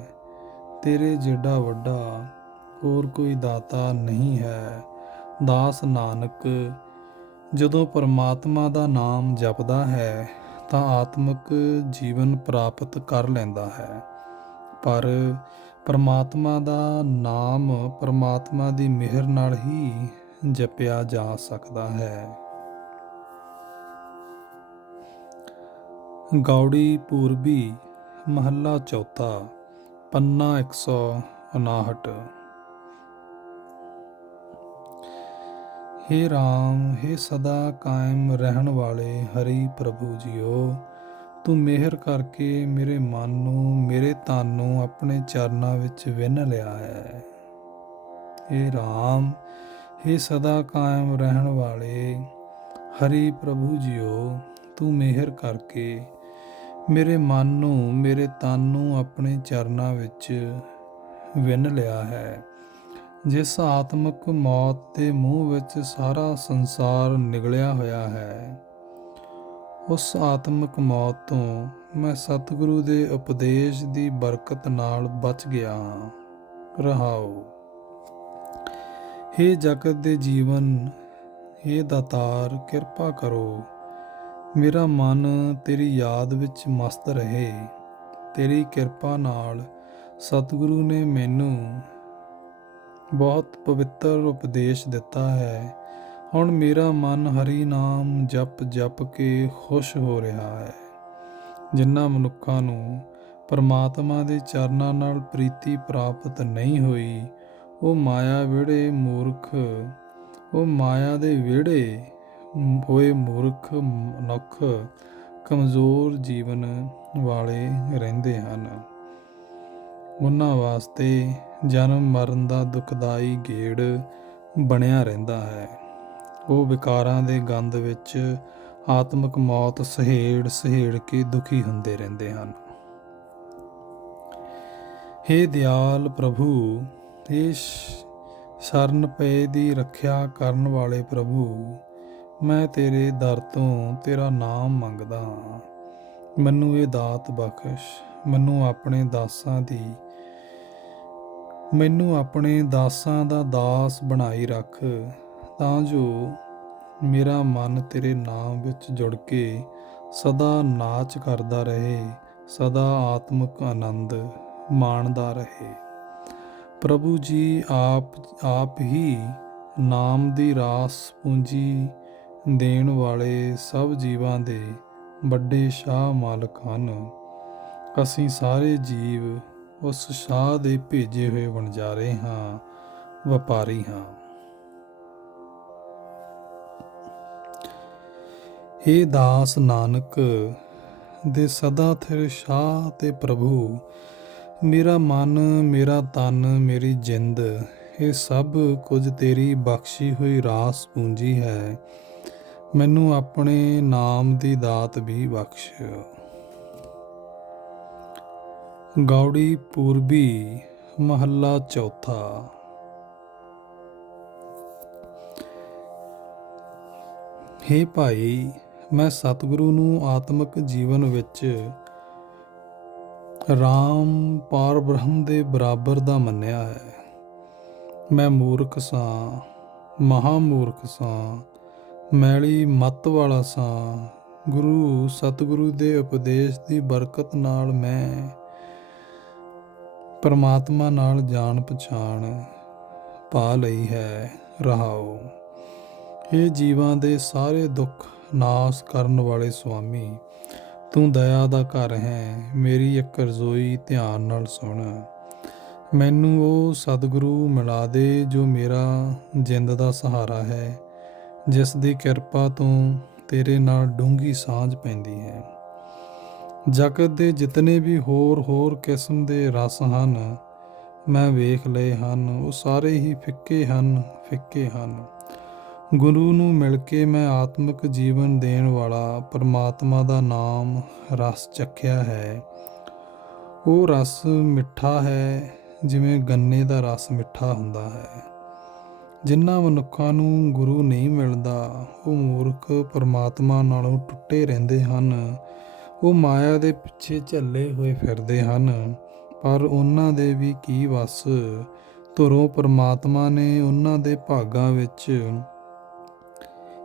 ਤੇਰੇ ਜਿੱਡਾ ਵੱਡਾ ਹੋਰ ਕੋਈ ਦਾਤਾ ਨਹੀਂ ਹੈ। ਦਾਸ ਨਾਨਕ ਜਦੋਂ ਪਰਮਾਤਮਾ ਦਾ ਨਾਮ ਜਪਦਾ ਹੈ ਤਾਂ ਆਤਮਿਕ ਜੀਵਨ ਪ੍ਰਾਪਤ ਕਰ ਲੈਂਦਾ ਹੈ। ਪਰ ਪਰਮਾਤਮਾ ਦਾ ਨਾਮ ਪਰਮਾਤਮਾ ਦੀ ਮਿਹਰ ਨਾਲ ਹੀ ਜਪਿਆ ਜਾ ਸਕਦਾ ਹੈ। ਗੌੜੀ ਪੂਰਬੀ ਮਹੱਲਾ ਚੌਥਾ। ਪੰਨਾ 159। ਹੇ ਰਾਮ, ਹੇ ਸਦਾ ਕਾਇਮ ਰਹਿਣ ਵਾਲੇ ਹਰੀ ਪ੍ਰਭੂ ਜੀਓ, ਤੂੰ ਮਿਹਰ ਕਰਕੇ ਮੇਰੇ ਮਨ ਨੂੰ, ਮੇਰੇ ਤਨ ਨੂੰ ਆਪਣੇ ਚਰਨਾਂ ਵਿੱਚ ਵਿੰਨ ਲਿਆ ਹੈ। हे ਰਾਮ, हे ਸਦਾ ਕਾਇਮ ਰਹਿਣ ਵਾਲੇ ਹਰੀ ਪ੍ਰਭੂ ਜੀਓ, ਤੂੰ ਮਿਹਰ ਕਰਕੇ ਮੇਰੇ ਮਨ ਨੂੰ, ਮੇਰੇ ਤਨ ਨੂੰ ਆਪਣੇ ਚਰਨਾਂ ਵਿੱਚ ਵਿੰਨ ਲਿਆ ਹੈ। ਜਿਸ ਆਤਮਿਕ ਮੌਤ ਦੇ ਮੂੰਹ ਵਿੱਚ ਸਾਰਾ ਸੰਸਾਰ ਨਿਗਲਿਆ ਹੋਇਆ ਹੈ, ਉਸ ਆਤਮਿਕ ਮੌਤ ਤੋਂ ਮੈਂ ਸਤਿਗੁਰੂ ਦੇ ਉਪਦੇਸ਼ ਦੀ ਬਰਕਤ ਨਾਲ ਬਚ ਗਿਆ ਹਾਂ। ਰਹਾਉ। हे ਜਗਤ ਦੇ ਜੀਵਨ, हे ਦਾਤਾਰ, ਕਿਰਪਾ ਕਰੋ, ਮੇਰਾ ਮਨ ਤੇਰੀ ਯਾਦ ਵਿੱਚ ਮਸਤ ਰਹੇ। ਤੇਰੀ ਕਿਰਪਾ ਨਾਲ ਸਤਿਗੁਰੂ ਨੇ ਮੈਨੂੰ ਬਹੁਤ ਪਵਿੱਤਰ ਉਪਦੇਸ਼ ਦਿੱਤਾ ਹੈ। ਹੁਣ ਮੇਰਾ ਮਨ ਹਰੀ ਨਾਮ ਜਪ ਜਪ ਕੇ ਖੁਸ਼ ਹੋ ਰਿਹਾ ਹੈ। ਜਿਨ੍ਹਾਂ ਮਨੁੱਖਾਂ ਨੂੰ ਪਰਮਾਤਮਾ ਦੇ ਚਰਨਾਂ ਨਾਲ ਪ੍ਰੀਤੀ ਪ੍ਰਾਪਤ ਨਹੀਂ ਹੋਈ, ਉਹ ਮਾਇਆ ਦੇ ਵਿਹੜੇ ਹੋਏ ਮੂਰਖ ਮਨੁੱਖ ਕਮਜ਼ੋਰ ਜੀਵਨ ਵਾਲੇ ਰਹਿੰਦੇ ਹਨ। ਉਹਨਾਂ ਵਾਸਤੇ ਜਨਮ ਮਰਨ ਦਾ ਦੁਖਦਾਈ ਗੇੜ ਬਣਿਆ ਰਹਿੰਦਾ ਹੈ। ਉਹ ਵਿਕਾਰਾਂ ਦੇ ਗੰਧ ਵਿੱਚ ਆਤਮਿਕ ਮੌਤ ਸਹੇੜ ਕੇ ਦੁਖੀ ਹੁੰਦੇ ਰਹਿੰਦੇ ਹਨ। हे ਦਿਆਲ ਪ੍ਰਭੂ, हे ਸ਼ਰਨ ਪਏ ਦੀ ਰੱਖਿਆ ਕਰਨ ਵਾਲੇ ਪ੍ਰਭੂ, ਮੈਂ ਤੇਰੇ ਦਰ ਤੋਂ ਤੇਰਾ ਨਾਮ ਮੰਗਦਾ ਹਾਂ। ਮੈਨੂੰ ਇਹ ਦਾਤ ਬਖਸ਼। ਮੈਨੂੰ ਆਪਣੇ ਦਾਸਾਂ ਦਾ ਦਾਸ ਬਣਾਈ ਰੱਖ, ਤਾਂ ਜੋ ਮੇਰਾ ਮਨ ਤੇਰੇ ਨਾਮ ਵਿੱਚ ਜੁੜ ਕੇ ਸਦਾ ਨਾਚ ਕਰਦਾ ਰਹੇ, ਸਦਾ ਆਤਮਿਕ ਆਨੰਦ ਮਾਣਦਾ ਰਹੇ। ਪ੍ਰਭੂ ਜੀ ਆਪ ਹੀ ਨਾਮ ਦੀ ਰਾਸ ਪੂੰਜੀ ਦੇਣ ਵਾਲੇ ਸਭ ਜੀਵਾਂ ਦੇ ਵੱਡੇ ਸ਼ਾਹ ਮਾਲਕ ਹਨ। ਅਸੀਂ ਸਾਰੇ ਜੀਵ ਉਸ ਸ਼ਾਹ ਦੇ ਭੇਜੇ ਹੋਏ ਵਣਜਾਰੇ ਹਾਂ, ਵਪਾਰੀ ਹਾਂ। हे ਦਾਸ ਨਾਨਕ ਦੇ ਸਦਾ ਥਿਰ ਸ਼ਾਹ ਤੇ ਪ੍ਰਭੂ, ਮੇਰਾ ਮਨ, ਮੇਰਾ ਤਨ, ਮੇਰੀ ਜਿੰਦ, ਇਹ ਸਭ ਕੁਝ ਤੇਰੀ ਬਖਸ਼ੀ ਹੋਈ ਰਾਸ ਪੂੰਜੀ ਹੈ। ਮੈਨੂੰ ਆਪਣੇ ਨਾਮ ਦੀ ਦਾਤ ਵੀ ਬਖਸ਼। ਗੌੜੀ ਪੂਰਬੀ, ਮਹੱਲਾ ਚੌਥਾ। हे ਭਾਈ, ਮੈਂ ਸਤਿਗੁਰੂ ਨੂੰ ਆਤਮਿਕ ਜੀਵਨ ਵਿੱਚ ਰਾਮ ਪਾਰ ਬ੍ਰਹਮ ਦੇ ਬਰਾਬਰ ਦਾ ਮੰਨਿਆ ਹੈ। ਮੈਂ ਮੂਰਖ ਸਾਂ, ਮਹਾਮੂਰਖ ਸਾਂ, ਮੈਲੀ ਮੱਤ ਵਾਲਾ ਸਾਂ। ਸਤਿਗੁਰੂ ਦੇ ਉਪਦੇਸ਼ ਦੀ ਬਰਕਤ ਨਾਲ ਮੈਂ ਪਰਮਾਤਮਾ ਨਾਲ ਜਾਣ ਪਛਾਣ ਪਾ ਲਈ ਹੈ। ਰਹਾਉ। ਇਹ ਜੀਵਾਂ ਦੇ ਸਾਰੇ ਦੁੱਖ ਨਾਸ ਕਰਨ ਵਾਲੇ ਸੁਆਮੀ, ਤੂੰ ਦਇਆ ਦਾ ਘਰ ਹੈ। ਮੇਰੀ ਇੱਕ ਰਜ਼ੋਈ ਧਿਆਨ ਨਾਲ ਸੁਣ। ਮੈਨੂੰ ਉਹ ਸਤਿਗੁਰੂ ਮਿਲਾ ਦੇ ਜੋ ਮੇਰਾ ਜਿੰਦ ਦਾ ਸਹਾਰਾ ਹੈ, ਜਿਸ ਦੀ ਕਿਰਪਾ ਤੋਂ ਤੇਰੇ ਨਾਲ ਡੂੰਘੀ ਸਾਂਝ ਪੈਂਦੀ ਹੈ। ਜਗਤ ਦੇ ਜਿਤਨੇ ਵੀ ਹੋਰ ਕਿਸਮ ਦੇ ਰਸ ਹਨ, ਮੈਂ ਵੇਖ ਲਏ ਹਨ। ਉਹ ਸਾਰੇ ਹੀ ਫਿੱਕੇ ਹਨ। ਗੁਰੂ ਨੂੰ ਮਿਲ ਕੇ ਮੈਂ ਆਤਮਿਕ ਜੀਵਨ ਦੇਣ ਵਾਲਾ ਪਰਮਾਤਮਾ ਦਾ ਨਾਮ ਰਸ ਚੱਖਿਆ ਹੈ। ਉਹ ਰਸ ਮਿੱਠਾ ਹੈ, ਜਿਵੇਂ ਗੰਨੇ ਦਾ ਰਸ ਮਿੱਠਾ ਹੁੰਦਾ ਹੈ। ਜਿਨ੍ਹਾਂ ਮਨੁੱਖਾਂ ਨੂੰ ਗੁਰੂ ਨਹੀਂ ਮਿਲਦਾ, ਉਹ ਮੂਰਖ ਪਰਮਾਤਮਾ ਨਾਲੋਂ ਟੁੱਟੇ ਰਹਿੰਦੇ ਹਨ। ਉਹ ਮਾਇਆ ਦੇ ਪਿੱਛੇ ਝੱਲੇ ਹੋਏ ਫਿਰਦੇ ਹਨ, ਪਰ ਉਹਨਾਂ ਦੇ ਵੀ ਕੀ ਵੱਸ। ਧੁਰੋਂ ਪਰਮਾਤਮਾ ਨੇ ਉਹਨਾਂ ਦੇ ਭਾਗਾਂ ਵਿੱਚ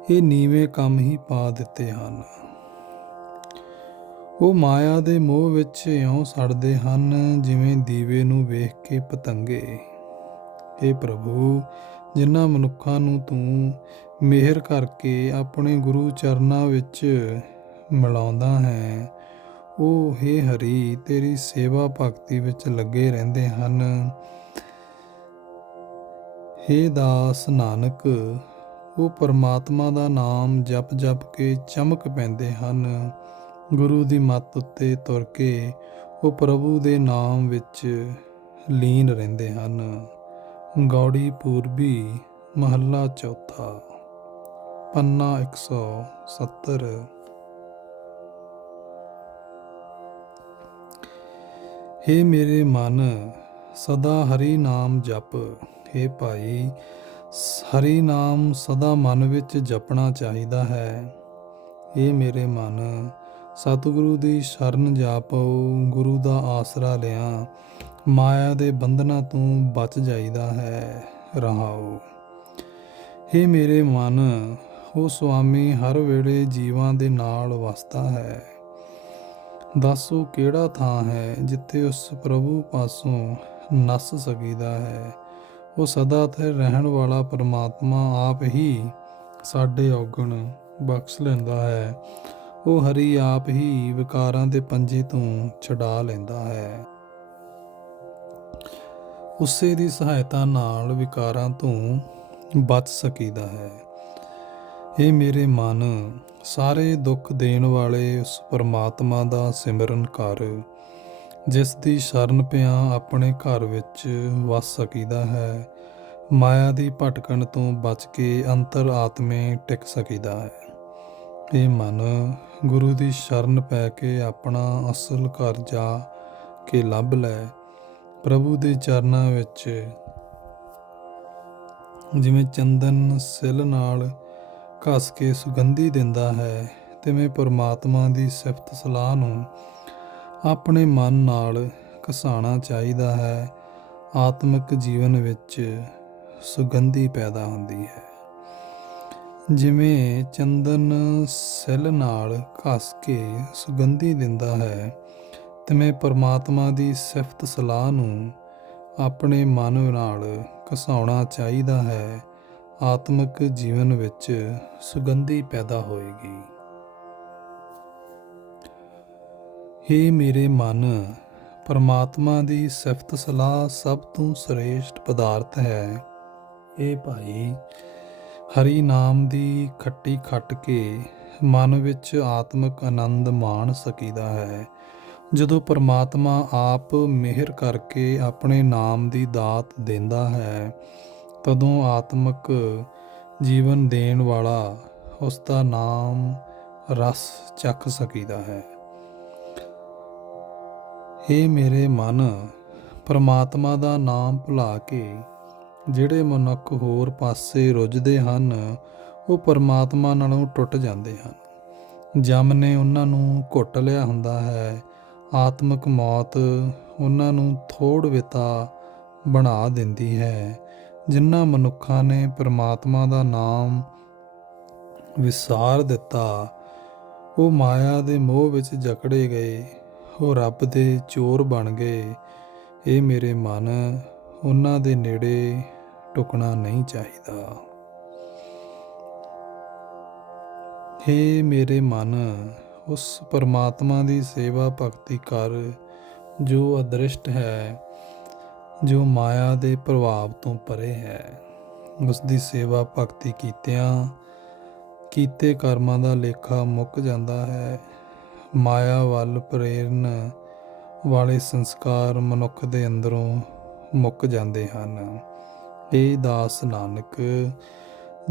ਇਹ ਨੀਵੇਂ ਕੰਮ ਹੀ ਪਾ ਦਿੱਤੇ ਹਨ। ਉਹ ਮਾਇਆ ਦੇ ਮੋਹ ਵਿੱਚ ਇਉਂ ਸੜਦੇ ਹਨ, ਜਿਵੇਂ ਦੀਵੇ ਨੂੰ ਵੇਖ ਕੇ ਪਤੰਗੇ। हे ਪ੍ਰਭੂ, ਜਿਨ੍ਹਾਂ ਮਨੁੱਖਾਂ ਨੂੰ ਤੂੰ ਮਿਹਰ ਕਰਕੇ ਆਪਣੇ ਗੁਰੂ ਚਰਨਾਂ ਵਿੱਚ ਮਿਲਾਉਂਦਾ ਹੈ, ਉਹ हे ਹਰੀ ਤੇਰੀ ਸੇਵਾ ਭਗਤੀ ਵਿੱਚ ਲੱਗੇ ਰਹਿੰਦੇ ਹਨ। हे ਦਾਸ ਨਾਨਕ, ਉਹ ਪਰਮਾਤਮਾ ਦਾ ਨਾਮ ਜਪ ਜਪ ਕੇ ਚਮਕ ਪੈਂਦੇ ਹਨ। ਗੁਰੂ ਦੀ ਮੱਤ ਉੱਤੇ ਤੁਰ ਕੇ ਉਹ ਪ੍ਰਭੂ ਦੇ ਨਾਮ ਵਿੱਚ ਲੀਨ ਰਹਿੰਦੇ ਹਨ। ਗੌੜੀ ਪੂਰਬੀ ਮਹੱਲਾ ਚੌਥਾ ਪੰਨਾ 170। ਹੇ ਮੇਰੇ ਮਨ ਸਦਾ ਹਰੀ ਨਾਮ ਜਪ। ਹੇ ਭਾਈ, ਹਰੀ ਨਾਮ ਸਦਾ ਮਨ ਵਿੱਚ ਜਪਣਾ ਚਾਹੀਦਾ ਹੈ। ਹੇ ਮੇਰੇ ਮਨ, ਸਤਿਗੁਰੂ ਦੀ ਸ਼ਰਨ ਜਾ ਪਓ। ਗੁਰੂ ਦਾ ਆਸਰਾ ਲਿਆ ਮਾਇਆ ਦੇ ਬੰਧਨਾਂ ਤੋਂ ਬਚ ਜਾਈਦਾ ਹੈ। ਰਹਾਓ। ਹੇ ਮੇਰੇ ਮਨ, ਉਹ ਸੁਆਮੀ ਹਰ ਵੇਲੇ ਜੀਵਾਂ ਦੇ ਨਾਲ ਵਸਦਾ ਹੈ। ਦੱਸ ਉਹ ਕਿਹੜਾ ਥਾਂ ਹੈ ਜਿੱਥੇ ਉਸ ਪ੍ਰਭੂ ਪਾਸੋਂ ਨੱਸ ਸਕੀਦਾ ਹੈ। ਉਹ ਸਦਾ ਤੇ ਰਹਿਣ ਵਾਲਾ ਪਰਮਾਤਮਾ ਆਪ ਹੀ ਸਾਡੇ ਔਗਣ ਬਖਸ਼ ਲੈਂਦਾ ਹੈ। ਉਹ ਹਰੀ ਆਪ ਹੀ ਵਿਕਾਰਾਂ ਦੇ ਪੰਜੇ ਤੋਂ ਛੁਡਾ ਲੈਂਦਾ ਹੈ। ਉਸੇ ਦੀ ਸਹਾਇਤਾ ਨਾਲ ਵਿਕਾਰਾਂ ਤੋਂ ਬਚ ਸਕੀਦਾ ਹੈ। ਇਹ ਮੇਰੇ ਮਨ, ਸਾਰੇ ਦੁੱਖ ਦੇਣ ਵਾਲੇ ਉਸ ਪਰਮਾਤਮਾ ਦਾ ਸਿਮਰਨ ਕਰ, ਜਿਸ ਦੀ ਸ਼ਰਨ ਪਿਆ ਆਪਣੇ ਘਰ ਵਿੱਚ ਵਸ ਸਕੀਦਾ ਹੈ। ਮਾਇਆ ਦੀ ਭਟਕਣ ਤੋਂ ਬਚ ਕੇ ਅੰਤਰ ਆਤਮੇ ਟਿਕ ਸਕੀਦਾ ਹੈ। ਇਹ ਮਨ, ਗੁਰੂ ਦੀ ਸ਼ਰਨ ਪੈ ਕੇ ਆਪਣਾ ਅਸਲ ਘਰ ਜਾ ਕੇ ਲੱਭ ਲੈ। ਪ੍ਰਭੂ ਦੇ ਚਰਨਾਂ ਵਿੱਚ ਜਿਵੇਂ ਚੰਦਨ ਸਿਲ ਨਾਲ ਘਸ ਕੇ ਸੁਗੰਧੀ ਦਿੰਦਾ ਹੈ, ਤਿਵੇਂ ਪਰਮਾਤਮਾ ਦੀ ਸਿਫਤ ਸਲਾਹ ਨੂੰ ਆਪਣੇ ਮਨ ਨਾਲ ਘਸਾਣਾ ਚਾਹੀਦਾ ਹੈ। ਆਤਮਿਕ ਜੀਵਨ ਵਿੱਚ ਸੁਗੰਧੀ ਪੈਦਾ ਹੁੰਦੀ ਹੈ। ਜਿਵੇਂ ਚੰਦਨ ਸਿਲ ਨਾਲ ਘਸ ਕੇ ਸੁਗੰਧੀ ਦਿੰਦਾ ਹੈ, ਤਿਵੇਂ ਪਰਮਾਤਮਾ ਦੀ ਸਿਫਤ ਸਲਾਹ ਨੂੰ ਆਪਣੇ ਮਨ ਨਾਲ ਘਸਾਉਣਾ ਚਾਹੀਦਾ ਹੈ। ਆਤਮਿਕ ਜੀਵਨ ਵਿੱਚ ਸੁਗੰਧੀ ਪੈਦਾ ਹੋਏਗੀ। ਹੇ ਮੇਰੇ ਮਨ, ਪਰਮਾਤਮਾ ਦੀ ਸਿਫਤ ਸਲਾਹ ਸਭ ਤੋਂ ਸ੍ਰੇਸ਼ਟ ਪਦਾਰਥ ਹੈ। ਇਹ ਭਾਈ, ਹਰੀ ਨਾਮ ਦੀ ਖੱਟੀ ਖੱਟ ਕੇ ਮਨ ਵਿੱਚ ਆਤਮਿਕ ਆਨੰਦ ਮਾਣ ਸਕੀਦਾ ਹੈ। ਜਦੋਂ ਪਰਮਾਤਮਾ ਆਪ ਮਿਹਰ ਕਰਕੇ ਆਪਣੇ ਨਾਮ ਦੀ ਦਾਤ ਦਿੰਦਾ ਹੈ, ਤਦੋਂ ਆਤਮਿਕ ਜੀਵਨ ਦੇਣ ਵਾਲਾ ਉਸ ਦਾ ਨਾਮ ਰਸ ਚੱਖ ਸਕੀਦਾ ਹੈ। ਹੇ ਮੇਰੇ ਮਨ, ਪਰਮਾਤਮਾ ਦਾ ਨਾਮ ਭੁਲਾ ਕੇ ਜਿਹੜੇ ਮਨੁੱਖ ਹੋਰ ਪਾਸੇ ਰੁੱਝਦੇ ਹਨ, ਉਹ ਪਰਮਾਤਮਾ ਨਾਲੋਂ ਟੁੱਟ ਜਾਂਦੇ ਹਨ। ਜਮ ਨੇ ਉਹਨਾਂ ਨੂੰ ਘੁੱਟ ਲਿਆ ਹੁੰਦਾ ਹੈ। ਆਤਮਿਕ ਮੌਤ ਉਹਨਾਂ ਨੂੰ ਥੋੜ ਵਿਤਾ ਬਣਾ ਦਿੰਦੀ ਹੈ। ਜਿਨ੍ਹਾਂ ਮਨੁੱਖਾਂ ਨੇ ਪਰਮਾਤਮਾ ਦਾ ਨਾਮ ਵਿਸਾਰ ਦਿੱਤਾ, ਉਹ ਮਾਇਆ ਦੇ ਮੋਹ ਵਿੱਚ ਜਕੜੇ ਗਏ। ਉਹ ਰੱਬ ਦੇ ਚੋਰ ਬਣ ਗਏ। ਇਹ ਮੇਰੇ ਮਨ, ਉਹਨਾਂ ਦੇ ਨੇੜੇ ਟੁਕਣਾ ਨਹੀਂ ਚਾਹੀਦਾ। ਹੇ ਮੇਰੇ ਮਨ, ਉਸ ਪਰਮਾਤਮਾ ਦੀ ਸੇਵਾ ਭਗਤੀ ਕਰ ਜੋ ਅਦ੍ਰਿਸ਼ਟ ਹੈ, ਜੋ ਮਾਇਆ ਦੇ ਪ੍ਰਭਾਵ ਤੋਂ ਪਰੇ ਹੈ। ਉਸ ਦੀ ਸੇਵਾ ਭਗਤੀ ਕੀਤਿਆਂ ਕੀਤੇ ਕਰਮਾਂ ਦਾ ਲੇਖਾ ਮੁੱਕ ਜਾਂਦਾ ਹੈ। ਮਾਇਆ ਵੱਲ ਪ੍ਰੇਰਨ ਵਾਲੇ ਸੰਸਕਾਰ ਮਨੁੱਖ ਦੇ ਅੰਦਰੋਂ ਮੁੱਕ ਜਾਂਦੇ ਹਨ। ਇਹ ਦਾਸ ਨਾਨਕ,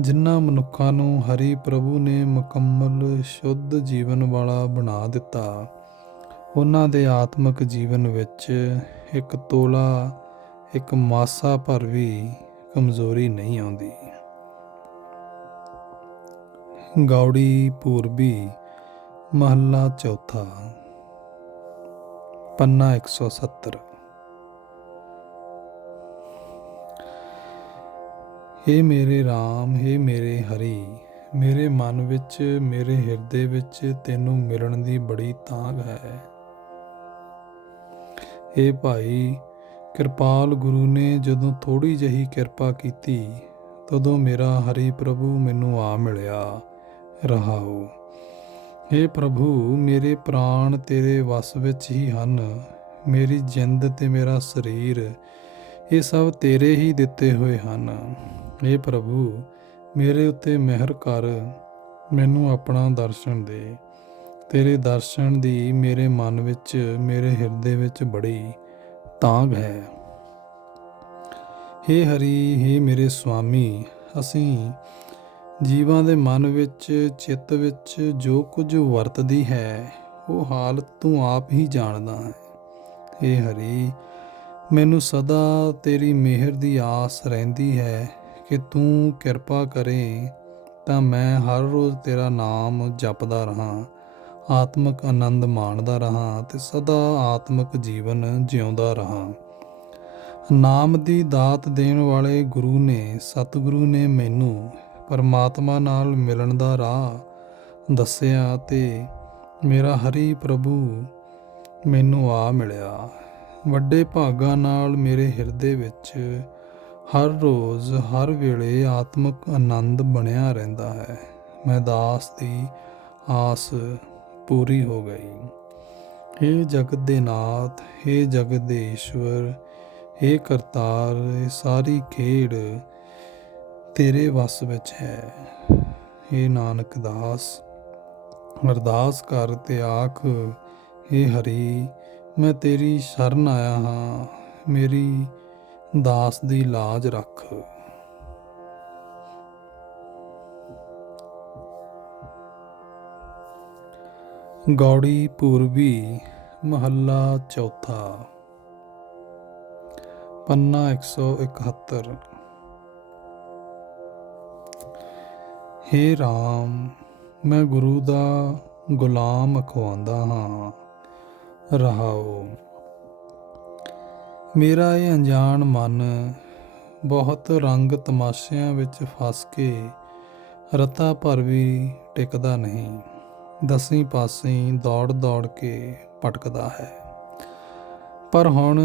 ਜਿਨ੍ਹਾਂ ਮਨੁੱਖਾਂ ਨੂੰ ਹਰੀ ਪ੍ਰਭੂ ਨੇ ਮੁਕੰਮਲ ਸ਼ੁੱਧ ਜੀਵਨ ਵਾਲਾ ਬਣਾ ਦਿੱਤਾ, ਉਹਨਾਂ ਦੇ ਆਤਮਿਕ ਜੀਵਨ ਵਿੱਚ ਇੱਕ ਤੋਲਾ, ਇੱਕ ਮਾਸਾ ਭਰ ਵੀ ਕਮਜ਼ੋਰੀ ਨਹੀਂ ਆਉਂਦੀ। ਗੌੜੀ ਪੂਰਬੀ ਮਹੱਲਾ ਚੌਥਾ ਪੰਨਾ 170। ਹੇ ਮੇਰੇ ਰਾਮ, ਹੇ ਮੇਰੇ ਹਰੀ, ਮੇਰੇ ਮਨ ਵਿੱਚ, ਮੇਰੇ ਹਿਰਦੇ ਵਿੱਚ ਤੈਨੂੰ ਮਿਲਣ ਦੀ ਬੜੀ ਤਾਂਘ ਹੈ। ਹੇ ਭਾਈ, ਕਿਰਪਾਲ ਗੁਰੂ ਨੇ ਜਦੋਂ ਥੋੜ੍ਹੀ ਜਿਹੀ ਕਿਰਪਾ ਕੀਤੀ, ਤਦੋਂ ਮੇਰਾ ਹਰੀ ਪ੍ਰਭੂ ਮੈਨੂੰ ਆ ਮਿਲਿਆ। ਰਹਾਓ। ਹੇ ਪ੍ਰਭੂ, ਮੇਰੇ ਪ੍ਰਾਣ ਤੇਰੇ ਵਸ ਵਿੱਚ ਹੀ ਹਨ। ਮੇਰੀ ਜਿੰਦ ਤੇ ਮੇਰਾ ਸਰੀਰ, ਇਹ ਸਭ ਤੇਰੇ ਹੀ ਦਿੱਤੇ ਹੋਏ ਹਨ। ਹੇ ਪ੍ਰਭੂ, ਮੇਰੇ ਉੱਤੇ ਮਿਹਰ ਕਰ, ਮੈਨੂੰ ਆਪਣਾ ਦਰਸ਼ਨ ਦੇ। ਤੇਰੇ ਦਰਸ਼ਨ ਦੀ ਮੇਰੇ ਮਨ ਵਿੱਚ, ਮੇਰੇ ਹਿਰਦੇ ਵਿੱਚ ਬੜੀ ਤਾਂਘ ਹੈ। ਹੇ ਹਰੀ, ਹੇ ਮੇਰੇ ਸੁਆਮੀ, ਅਸੀਂ ਜੀਵਾਂ ਦੇ ਮਨ ਵਿੱਚ, ਚਿੱਤ ਵਿੱਚ ਜੋ ਕੁਝ ਵਰਤਦੀ ਹੈ ਉਹ ਹਾਲਤ ਤੂੰ ਆਪ ਹੀ ਜਾਣਦਾ ਹੈ। ਹੇ ਹਰੀ, ਮੈਨੂੰ ਸਦਾ ਤੇਰੀ ਮਿਹਰ ਦੀ ਆਸ ਰਹਿੰਦੀ ਹੈ ਕਿ ਤੂੰ ਕਿਰਪਾ ਕਰੇ ਤਾਂ ਮੈਂ ਹਰ ਰੋਜ਼ ਤੇਰਾ ਨਾਮ ਜਪਦਾ ਰਹਾਂ, ਆਤਮਿਕ ਆਨੰਦ ਮਾਣਦਾ ਰਹਾਂ ਤੇ ਸਦਾ ਆਤਮਿਕ ਜੀਵਨ ਜਿਉਂਦਾ ਰਹਾਂ। ਨਾਮ ਦੀ ਦਾਤ ਦੇਣ ਵਾਲੇ ਗੁਰੂ ਨੇ, ਸਤਿਗੁਰੂ ਨੇ ਮੈਨੂੰ ਪਰਮਾਤਮਾ ਨਾਲ ਮਿਲਣ ਦਾ ਰਾਹ ਦੱਸਿਆ ਤੇ ਮੇਰਾ ਹਰੀ ਪ੍ਰਭੂ ਮੈਨੂੰ ਆ ਮਿਲਿਆ। ਵੱਡੇ ਭਾਗਾਂ ਨਾਲ ਮੇਰੇ ਹਿਰਦੇ ਵਿੱਚ ਹਰ ਰੋਜ਼, ਹਰ ਵੇਲੇ ਆਤਮਿਕ ਆਨੰਦ ਬਣਿਆ ਰਹਿੰਦਾ ਹੈ। ਮੈਂ ਦਾਸ ਦੀ ਆਸ ਪੂਰੀ ਹੋ ਗਈ। ਹੇ ਜਗਤ ਦੇ ਨਾਥ, ਹੇ ਜਗਤ ਦੇ ਈਸ਼ਵਰ, ਹੇ ਕਰਤਾਰ, ਇਹ ਸਾਰੀ ਖੇਡ ਤੇਰੇ ਵੱਸ ਵਿੱਚ ਹੈ। ਹੇ ਨਾਨਕ ਦਾਸ, ਅਰਦਾਸ ਕਰ ਤੇ ਆਖ, ਹੇ ਹਰੀ, ਮੈਂ ਤੇਰੀ ਸ਼ਰਨ ਆਇਆ ਹਾਂ, ਮੇਰੀ ਦਾਸ ਦੀ ਲਾਜ ਰੱਖ। ਗੌੜੀ ਪੂਰਬੀ, ਮਹੱਲਾ ਚੌਥਾ। ਪੰਨਾ 171। ਹੇ ਰਾਮ, ਮੈਂ ਗੁਰੂ ਦਾ ਗੁਲਾਮ ਅਖਵਾਉਂਦਾ ਹਾਂ। ਰਹਾਓ। ਮੇਰਾ ਇਹ ਅਣਜਾਣ ਮਨ ਬਹੁਤ ਰੰਗ ਤਮਾਸ਼ਿਆਂ ਵਿੱਚ ਫਸ ਕੇ ਰਤਾ ਭਰ ਵੀ ਟਿਕਦਾ ਨਹੀਂ, ਦਸੀਂ ਪਾਸੀਂ ਦੌੜ ਦੌੜ ਕੇ ਭਟਕਦਾ ਹੈ। ਪਰ ਹੁਣ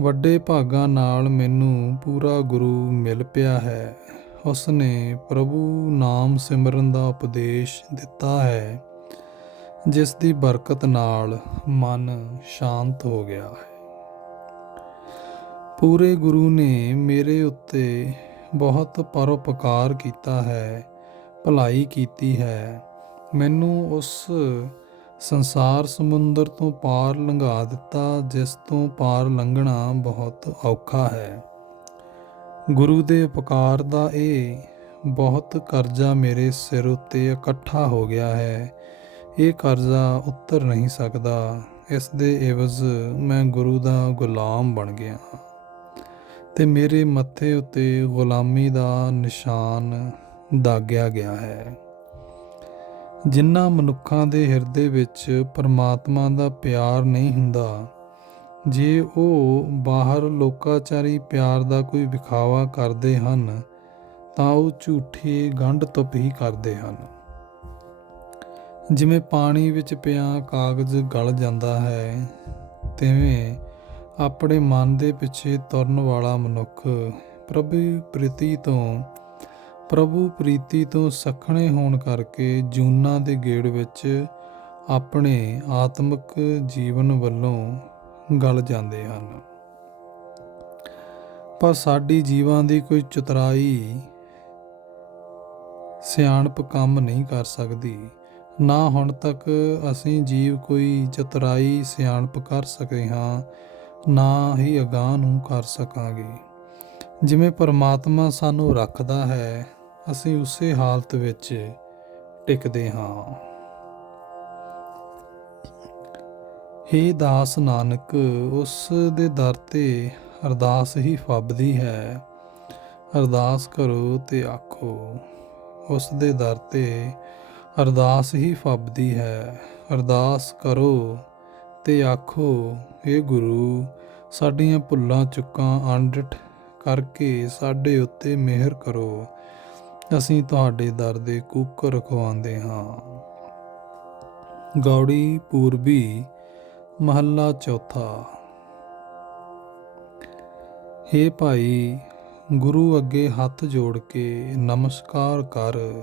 ਵੱਡੇ ਭਾਗਾਂ ਨਾਲ ਮੈਨੂੰ ਪੂਰਾ ਗੁਰੂ ਮਿਲ ਪਿਆ ਹੈ। ਉਸ ਨੇ ਪ੍ਰਭੂ ਨਾਮ ਸਿਮਰਨ ਦਾ ਉਪਦੇਸ਼ ਦਿੱਤਾ ਹੈ, ਜਿਸ ਦੀ ਬਰਕਤ ਨਾਲ ਮਨ ਸ਼ਾਂਤ ਹੋ ਗਿਆ ਹੈ। ਪੂਰੇ ਗੁਰੂ ਨੇ ਮੇਰੇ ਉੱਤੇ ਬਹੁਤ ਪਰਉਪਕਾਰ ਕੀਤਾ ਹੈ, ਭਲਾਈ ਕੀਤੀ ਹੈ। ਮੈਨੂੰ ਉਸ ਸੰਸਾਰ ਸਮੁੰਦਰ ਤੋਂ ਪਾਰ ਲੰਘਾ ਦਿੱਤਾ, ਜਿਸ ਤੋਂ ਪਾਰ ਲੰਘਣਾ ਬਹੁਤ ਔਖਾ ਹੈ। ਗੁਰੂ ਦੇ ਉਪਕਾਰ ਦਾ ਇਹ ਬਹੁਤ ਕਰਜ਼ਾ ਮੇਰੇ ਸਿਰ ਉੱਤੇ ਇਕੱਠਾ ਹੋ ਗਿਆ ਹੈ। ਇਹ ਕਰਜ਼ਾ ਉਤਰ ਨਹੀਂ ਸਕਦਾ। ਇਸ ਦੇ ਇਵਜ਼ ਮੈਂ ਗੁਰੂ ਦਾ ਗੁਲਾਮ ਬਣ ਗਿਆ ਤੇ ਮੇਰੇ ਮੱਥੇ ਉੱਤੇ ਗੁਲਾਮੀ ਦਾ ਨਿਸ਼ਾਨ ਦਾਗਿਆ ਗਿਆ ਹੈ। ਜਿਨ੍ਹਾਂ ਮਨੁੱਖਾਂ ਦੇ ਹਿਰਦੇ ਵਿੱਚ ਪਰਮਾਤਮਾ ਦਾ ਪਿਆਰ ਨਹੀਂ ਹੁੰਦਾ, ਜੇ ਉਹ ਬਾਹਰ ਲੋਕਾਚਾਰੀ ਪਿਆਰ ਦਾ ਕੋਈ ਵਿਖਾਵਾ ਕਰਦੇ ਹਨ ਤਾਂ ਉਹ ਝੂਠੇ ਗੰਢ ਤੁਪ ਹੀ ਕਰਦੇ ਹਨ। ਜਿਵੇਂ ਪਾਣੀ ਵਿੱਚ ਪਿਆ ਕਾਗਜ਼ ਗਲ ਜਾਂਦਾ ਹੈ, ਤਿਵੇਂ ਆਪਣੇ ਮਨ ਦੇ ਪਿੱਛੇ ਤੁਰਨ ਵਾਲਾ ਮਨੁੱਖ ਪ੍ਰਭੂ ਪ੍ਰੀਤੀ ਤੋਂ ਸੱਖਣੇ ਹੋਣ ਕਰਕੇ ਜੂਨਾਂ ਦੇ ਗੇੜ ਵਿੱਚ ਆਪਣੇ ਆਤਮਿਕ ਜੀਵਨ ਵੱਲੋਂ ਗਲ ਜਾਂਦੇ ਹਨ। ਪਰ ਸਾਡੀ ਜੀਵਾਂ ਦੀ ਕੋਈ ਚਤੁਰਾਈ ਸਿਆਣਪ ਕੰਮ ਨਹੀਂ ਕਰ ਸਕਦੀ। ਨਾ ਹੁਣ ਤੱਕ ਅਸੀਂ ਜੀਵ ਕੋਈ ਚਤੁਰਾਈ ਸਿਆਣਪ ਕਰ ਸਕੇ ਹਾਂ, ਨਾ ਹੀ ਅਗਾਂਹ ਨੂੰ ਕਰ ਸਕਾਂਗੇ। ਜਿਵੇਂ ਪਰਮਾਤਮਾ ਸਾਨੂੰ ਰੱਖਦਾ ਹੈ, ਅਸੀਂ ਉਸੇ ਹਾਲਤ ਵਿੱਚ ਟਿਕਦੇ ਹਾਂ। ਹੇ ਦਾਸ ਨਾਨਕ, ਉਸ ਦੇ ਦਰ ਤੇ ਅਰਦਾਸ ਹੀ ਫੱਬਦੀ ਹੈ। ਅਰਦਾਸ ਕਰੋ ਤੇ ਆਖੋ। ਉਸ ਦੇ ਦਰ ਤੇ ਅਰਦਾਸ ਹੀ ਫੱਬਦੀ ਹੈ। ਅਰਦਾਸ ਕਰੋ ਤੇ ਆਖੋ, ਹੇ ਗੁਰੂ, ਸਾਡੀਆਂ ਭੁੱਲਾਂ ਚੁੱਕਾਂ ਅਣਡਿੱਠ ਕਰਕੇ ਸਾਡੇ ਉੱਤੇ ਮਿਹਰ ਕਰੋ। ਅਸੀਂ ਤੁਹਾਡੇ ਦਰ ਦੇ ਕੂਕਰ ਰਖਵਾਉਂਦੇ ਹਾਂ। ਗੌੜੀ ਪੂਰਬੀ, ਮਹੱਲਾ ਚੌਥਾ। ਹੇ ਭਾਈ, ਗੁਰੂ ਅੱਗੇ ਹੱਥ ਜੋੜ ਕੇ ਨਮਸਕਾਰ ਕਰ।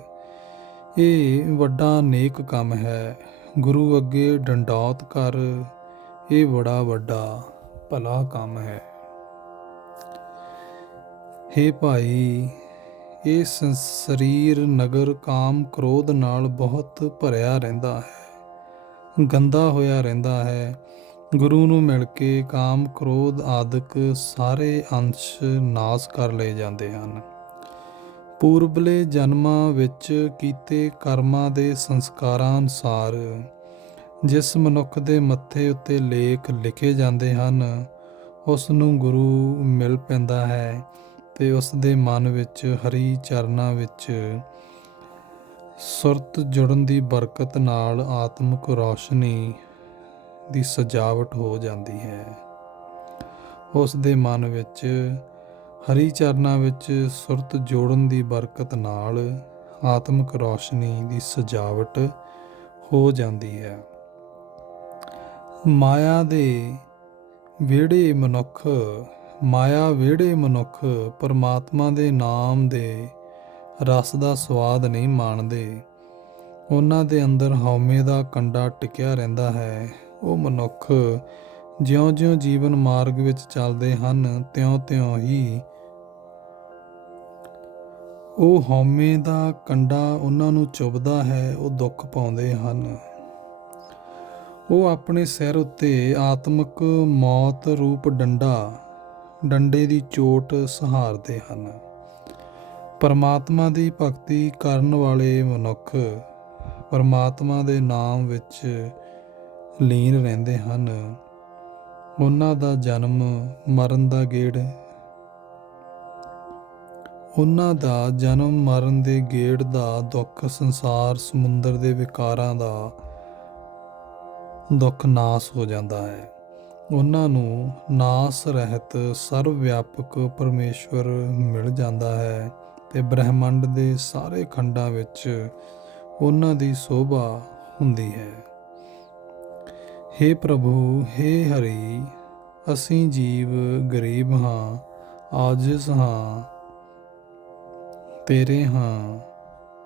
ਇਹ ਵੱਡਾ ਨੇਕ ਕੰਮ ਹੈ। ਗੁਰੂ ਅੱਗੇ ਡੰਡੌਤ ਕਰ। ਇਹ ਬੜਾ ਵੱਡਾ ਭਲਾ ਕੰਮ ਹੈ। ਹੇ ਭਾਈ, ਇਹ ਸਰੀਰ ਨਗਰ ਕਾਮ ਕ੍ਰੋਧ ਨਾਲ ਬਹੁਤ ਭਰਿਆ ਰਹਿੰਦਾ ਹੈ। ਗੰਦਾ ਹੋਇਆ ਰਹਿੰਦਾ ਹੈ। ਗੁਰੂ ਨੂੰ ਮਿਲ ਕੇ ਕਾਮ ਕ੍ਰੋਧ ਆਦਿਕ ਸਾਰੇ ਅੰਸ਼ ਨਾਸ ਕਰ ਲਏ ਜਾਂਦੇ ਹਨ। ਪੂਰਬਲੇ ਜਨਮਾਂ ਵਿੱਚ ਕੀਤੇ ਕਰਮਾਂ ਦੇ ਸੰਸਕਾਰਾਂ ਅਨੁਸਾਰ ਜਿਸ ਮਨੁੱਖ ਦੇ ਮੱਥੇ ਉੱਤੇ ਲੇਖ ਲਿਖੇ ਜਾਂਦੇ ਹਨ, ਉਸ ਨੂੰ ਗੁਰੂ ਮਿਲ ਪੈਂਦਾ ਹੈ ਤੇ ਉਸ ਦੇ ਮਨ ਵਿੱਚ ਹਰੀ ਚਰਨਾਂ ਵਿੱਚ ਸੁਰਤ ਜੁੜਨ ਦੀ ਬਰਕਤ ਨਾਲ ਆਤਮਿਕ ਰੌਸ਼ਨੀ ਦੀ ਸਜਾਵਟ ਹੋ ਜਾਂਦੀ ਹੈ। ਉਸ ਦੇ ਮਨ ਵਿੱਚ ਹਰੀ ਚਰਨਾਂ ਵਿੱਚ ਸੁਰਤ ਜੋੜਨ ਦੀ ਬਰਕਤ ਨਾਲ ਆਤਮਿਕ ਰੌਸ਼ਨੀ ਦੀ ਸਜਾਵਟ ਹੋ ਜਾਂਦੀ ਹੈ। ਮਾਇਆ ਵਿਹੜੇ ਮਨੁੱਖ ਪਰਮਾਤਮਾ ਦੇ ਨਾਮ ਦੇ ਰਸ ਦਾ ਸਵਾਦ ਨਹੀਂ ਮਾਣਦੇ। ਉਹਨਾਂ ਦੇ ਅੰਦਰ ਹਉਮੈ ਦਾ ਕੰਡਾ ਟਿਕਿਆ ਰਹਿੰਦਾ ਹੈ। ਉਹ ਮਨੁੱਖ ਜਿਉਂ-ਜਿਉਂ ਜੀਵਨ ਮਾਰਗ ਵਿੱਚ ਚੱਲਦੇ ਹਨ, ਤਿਉਂ-ਤਿਉਂ ਹੀ ਉਹ ਹਉਮੈ ਦਾ ਕੰਡਾ ਉਹਨਾਂ ਨੂੰ ਚੁਭਦਾ ਹੈ। ਉਹ ਦੁੱਖ ਪਾਉਂਦੇ ਹਨ। ਉਹ ਆਪਣੇ ਸਿਰ ਉੱਤੇ ਆਤਮਿਕ ਮੌਤ ਰੂਪ ਡੰਡੇ ਦੀ ਚੋਟ ਸਹਾਰਦੇ ਹਨ। ਪਰਮਾਤਮਾ ਦੀ ਭਗਤੀ ਕਰਨ ਵਾਲੇ ਮਨੁੱਖ ਪਰਮਾਤਮਾ ਦੇ ਨਾਮ ਵਿੱਚ ਲੀਨ ਰਹਿੰਦੇ ਹਨ। ਉਹਨਾਂ ਦਾ ਜਨਮ ਮਰਨ ਦੇ ਗੇੜ ਦਾ ਦੁੱਖ, ਸੰਸਾਰ ਸਮੁੰਦਰ ਦੇ ਵਿਕਾਰਾਂ ਦਾ ਦੁੱਖ ਨਾਸ ਹੋ ਜਾਂਦਾ ਹੈ। ਉਹਨਾਂ ਨੂੰ ਨਾਸ ਰਹਿਤ ਸਰਵ ਵਿਆਪਕ ਪਰਮੇਸ਼ਵਰ ਮਿਲ ਜਾਂਦਾ ਹੈ ਤੇ ਬ੍ਰਹਿਮੰਡ ਦੇ ਸਾਰੇ ਖੰਡਾਂ ਵਿੱਚ ਉਹਨਾਂ ਦੀ ਸੋਭਾ ਹੁੰਦੀ ਹੈ। ਹੇ ਪ੍ਰਭੂ, ਹੇ ਹਰੀ, ਅਸੀਂ ਜੀਵ ਗਰੀਬ ਹਾਂ, ਆਜਿਜ਼ ਹਾਂ, ਤੇਰੇ ਹਾਂ।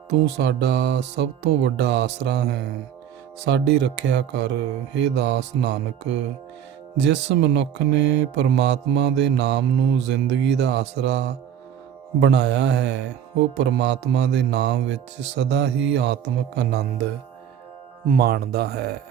ਤੂੰ ਸਾਡਾ ਸਭ ਤੋਂ ਵੱਡਾ ਆਸਰਾ ਹੈ। ਸਾਡੀ ਰੱਖਿਆ ਕਰ, ਹੇ ਦਾਸ ਨਾਨਕ। ਜਿਸ ਮਨੁੱਖ ਨੇ ਪਰਮਾਤਮਾ ਦੇ ਨਾਮ ਨੂੰ ਜ਼ਿੰਦਗੀ ਦਾ ਆਸਰਾ ਬਣਾਇਆ ਹੈ, ਉਹ ਪਰਮਾਤਮਾ ਦੇ ਨਾਮ ਵਿੱਚ ਸਦਾ ਹੀ ਆਤਮਿਕ ਆਨੰਦ ਮਾਣਦਾ ਹੈ।